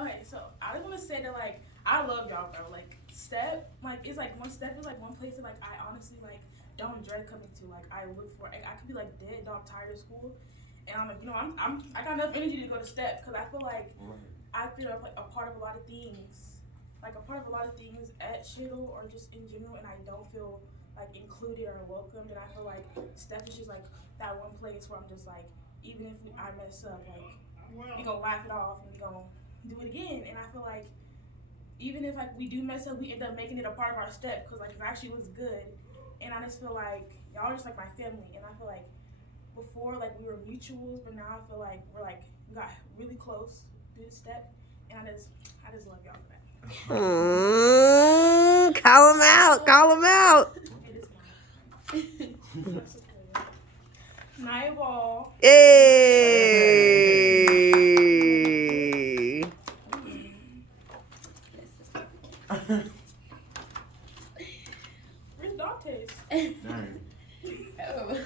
Okay, so I just want to say that like I love y'all, bro. Like step, like it's like one step is like one place that like I honestly like don't dread coming to. Like I look for, like, I could be like dead dog tired of school, and I'm like, I got enough energy to go to step because I feel like I feel like a part of a lot of things, like a part of a lot of things at Shadle or just in general, and I don't feel like included or welcomed. And I feel like step is just like that one place where I'm just like, even if I mess up, like we gonna laugh it off and we gonna do it again. And I feel like even if like we do mess up, we end up making it a part of our step because like it actually looks good. And I just feel like y'all are just like my family. And I feel like before like we were mutuals, but now I feel like we got really close through the step. And I just love y'all for that. Call him out. Call him out. It is mine. Night ball. Hey. Where's Dante's? Dang. Oh.